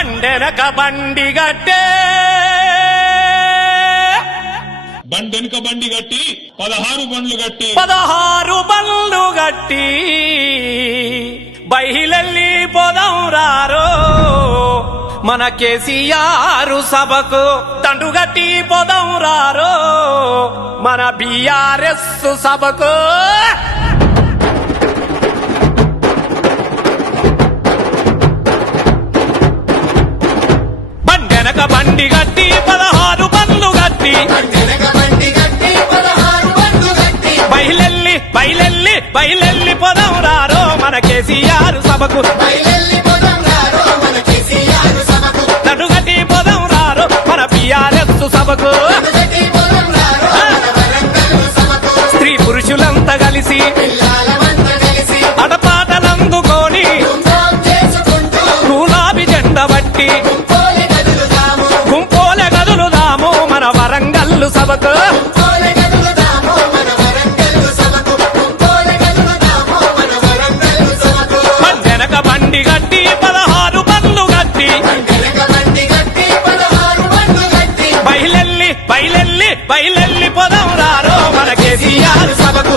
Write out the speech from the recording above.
బండెనక బండి గట్టే. బండెనుక బండి గట్టి పదహారు బండ్లు గట్టి. పదహారు బండ్లు గట్టి. బయలెల్లి పోదాం రారో మన కేసీఆర్ సభకు దండు గట్టి పోదాం రారో మన బీఆర్ఎస్ సభకు వెనక బండి గట్టి పదహారు బండ్లు గట్టి బయలెల్లి బయలెల్లి బయలెల్లి పోదాం రారో మన కేసీఆర్ సభకు. మన కేసీఆర్ నడుగటి పోదాం రారో మన పిఆర్ఎస్ సభకు. సభకు? వెనక బండి గట్టి పదహారు బండ్లు గట్టి బయలెల్లి బయలెల్లి బయలెల్లి పోదాం రారో మన కేసీఆర్ సభకు.